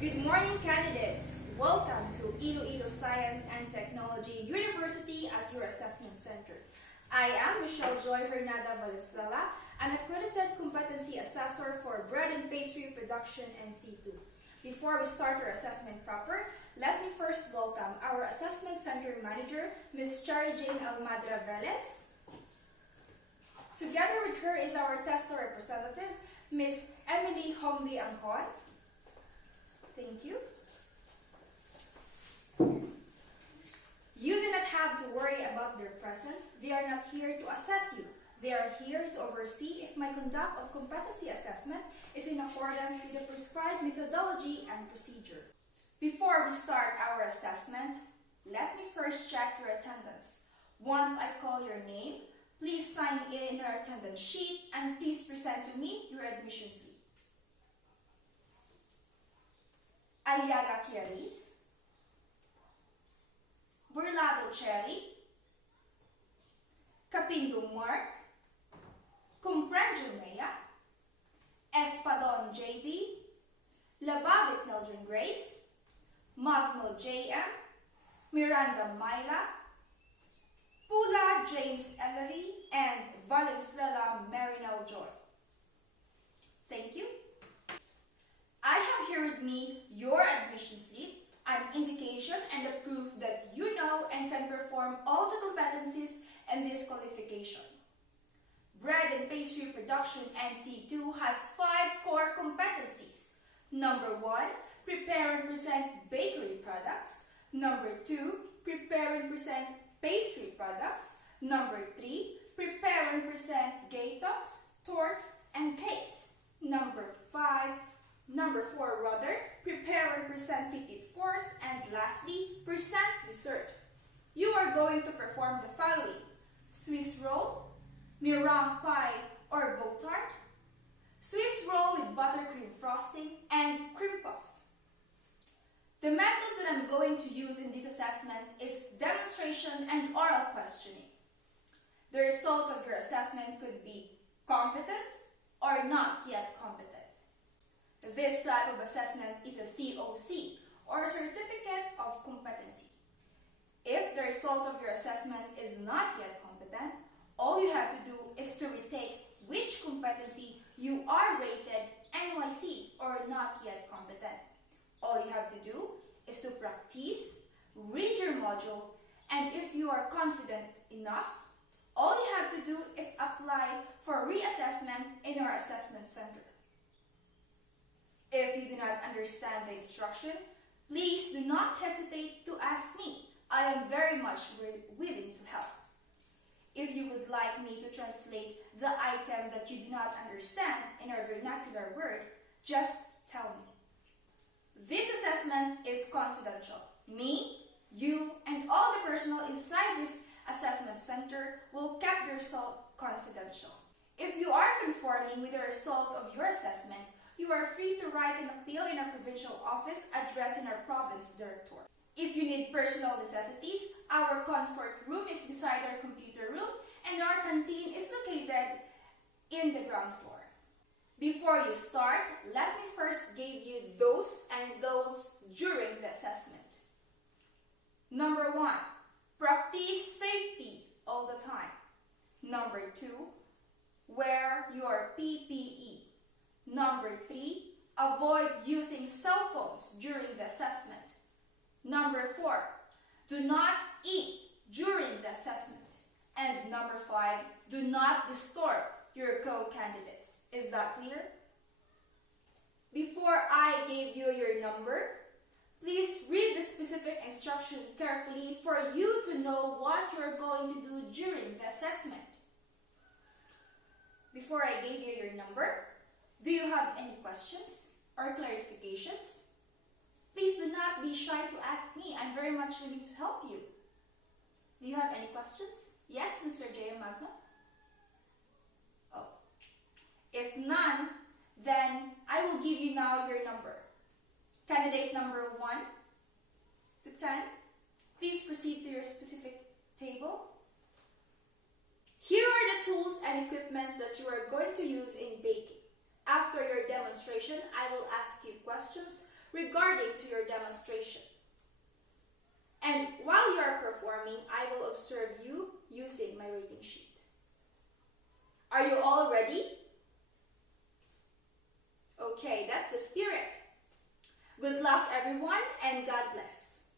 Good morning, candidates! Welcome to Iloilo Science and Technology University as your assessment center. I am Michelle Joy Fernanda Valenzuela, an accredited competency assessor for Bread and Pastry Production NC II. Before we start our assessment proper, let me first welcome our assessment center manager, Ms. Chari Jane Almadra Velez. Together with her is our tester representative, Ms. Emily Hombi Angkon. Thank you. You do not have to worry about their presence. They are not here to assess you. They are here to oversee if my conduct of competency assessment is in accordance with the prescribed methodology and procedure. Before we start our assessment, let me first check your attendance. Once I call your name, please sign in your attendance sheet and please present to me your admission slip. Aliaga Kiaris, Burlado Cherry, Capindo Mark, Comprengio Mea, Espadon JB, Lababit Neljon Grace, Magno JM, Miranda Myla, Pula James Ellery, and Valenzuela Marinel Joy. Thank you. I have here with me your admission slip, an indication and a proof that you know and can perform all the competencies in this qualification. Bread and Pastry Production NC II has 5 core competencies. Number 1, prepare and present bakery products. Number 2, prepare and present pastry products. Number 3, prepare and present gateaux, torts, and cakes. Number 4 rather, prepare and present petit fours, and lastly, present dessert. You are going to perform the following: Swiss roll, meringue pie or beau tart, Swiss roll with buttercream frosting, and cream puff. The methods that I'm going to use in this assessment is demonstration and oral questioning. The result of your assessment could be competent or not yet competent. This type of assessment is a COC, or a Certificate of Competency. If the result of your assessment is not yet competent, all you have to do is to retake which competency you are rated NYC or not yet competent. All you have to do is to practice, read your module, and if you are confident enough, all you have to do is apply for reassessment in our assessment center. If you do not understand the instruction, please do not hesitate to ask me. I am very much willing to help. If you would like me to translate the item that you do not understand in our vernacular word, just tell me. This assessment is confidential. Me, you, and all the personnel inside this assessment center will keep the result confidential. If you are conforming with the result of your assessment, you are free to write an appeal in our provincial office addressed in our province director. If you need personal necessities, our comfort room is beside our computer room and our canteen is located in the ground floor. Before you start, let me first give you do's and don'ts during the assessment. Number 1, practice safety all the time. Number 2, wear your PPE. Number 3, avoid using cell phones during the assessment. Number 4, do not eat during the assessment. And number 5, do not disturb your co-candidates. Is that clear? Before I give you your number, please read the specific instruction carefully for you to know what you are going to do during the assessment. Before I give you your number, do you have any questions or clarifications? Please do not be shy to ask me. I'm very much willing to help you. Do you have any questions? Yes, Mr. J. Magno? Oh. If none, then I will give you now your number. Candidate number 1 to 10. Please proceed to your specific table. Here are the tools and equipment that you are going to use in baking. After your demonstration, I will ask you questions regarding to your demonstration. And while you are performing, I will observe you using my rating sheet. Are you all ready? Okay, that's the spirit. Good luck everyone, and God bless.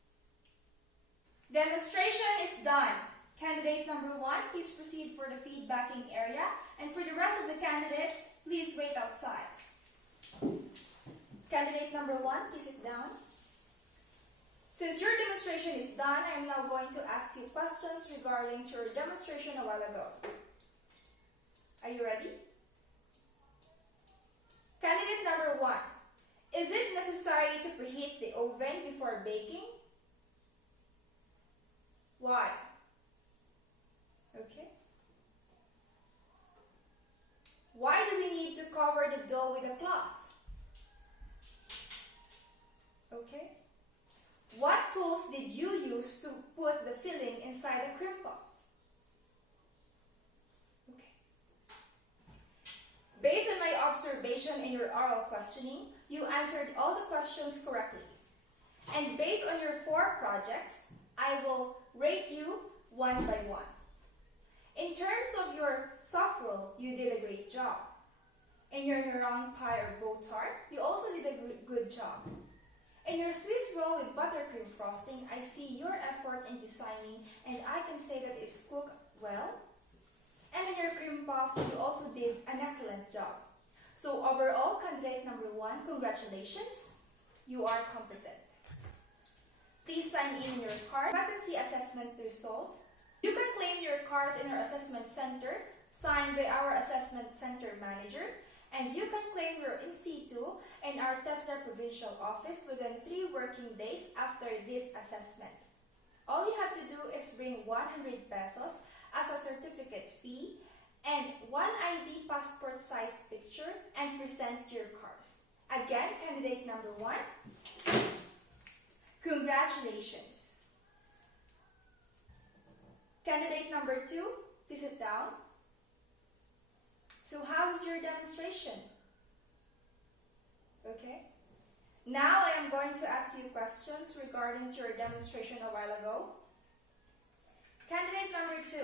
Demonstration is done. Candidate number 1, please proceed for the feedbacking area, and for the rest of the candidates, please wait outside. Candidate number 1, please sit down. Since your demonstration is done, I am now going to ask you questions regarding to your demonstration a while ago. Are you ready? Candidate number 1, is it necessary to preheat the oven before baking? Why? Okay. Why do we need to cover the dough with a cloth? Okay. What tools did you use to put the filling inside the cream puff? Okay. Based on my observation in your oral questioning, you answered all the questions correctly. And based on your 4 projects, I will rate you 1 by 1. In terms of your soft roll, you did a great job. In your meringue pie or bow tart, you also did a good job. In your Swiss roll with buttercream frosting, I see your effort in designing, and I can say that it's cooked well. And in your cream puff, you also did an excellent job. So overall, candidate number 1, congratulations. You are competent. Please sign in your card. Competency assessment result. You can claim your cards in our assessment center, signed by our assessment center manager, and you can claim your NC II in our Tesla provincial office within 3 working days after this assessment. All you have to do is bring 100 pesos as a certificate fee and 1 ID passport size picture and present your cards. Again, candidate number 1, congratulations. Candidate number 2, please sit down. So how was your demonstration? Okay. Now I am going to ask you questions regarding to your demonstration a while ago. Candidate number 2,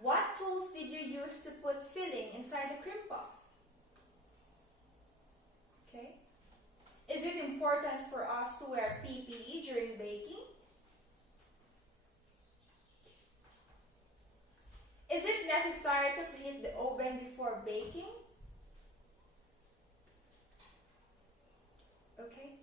what tools did you use to put filling inside the cream puff? Okay. Is it important for us to wear PPE during baking? Is it necessary to preheat the oven before baking? Okay.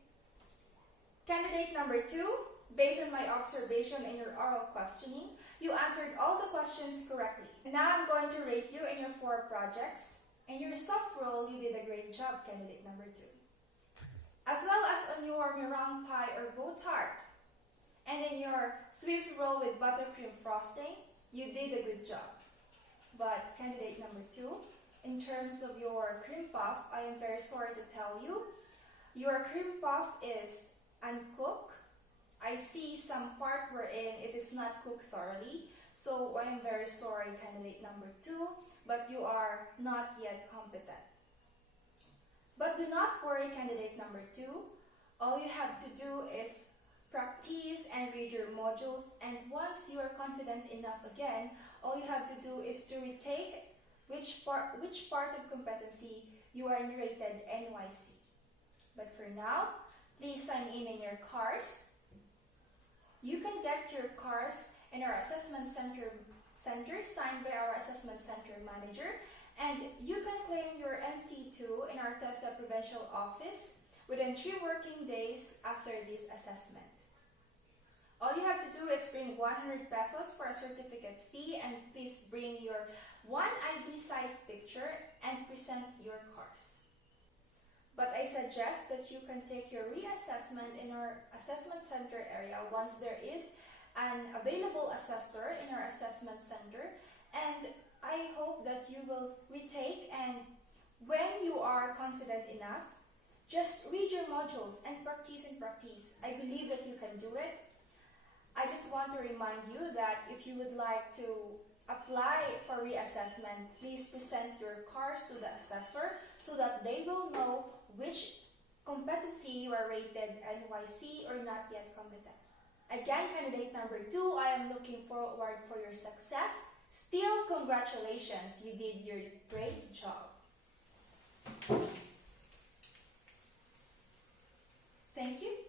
Candidate number 2, based on my observation in your oral questioning, you answered all the questions correctly. And now I'm going to rate you in your 4 projects. In your soft roll, you did a great job, candidate number 2. As well as on your meringue pie or bow tart. And in your Swiss roll with buttercream frosting, you did a good job. But candidate number 2, in terms of your cream puff, I am very sorry to tell you, your cream puff is uncooked. I see some part wherein it is not cooked thoroughly. So I am very sorry, candidate number 2, but you are not yet competent. But do not worry, candidate number 2. All you have to do is practice and read your modules, and once you are confident enough again, all you have to do is to retake which part of competency you are rated NYC. But for now, please sign in your cars. You can get your cars in our assessment center signed by our assessment center manager, and you can claim your NC II in our Tesla provincial office within 3 working days after this assessment. All you have to do is bring 100 pesos for a certificate fee, and please bring your 1 ID size picture and present your cards. But I suggest that you can take your reassessment in our assessment center area once there is an available assessor in our assessment center, and I hope that you will retake, and when you are confident enough, just read your modules and practice and practice. I believe that you can do it. I just want to remind you that if you would like to apply for reassessment, please present your cards to the assessor so that they will know which competency, you are rated NYC or not yet competent. Again, candidate number 2, I am looking forward for your success. Still, congratulations, you did your great job. Thank you.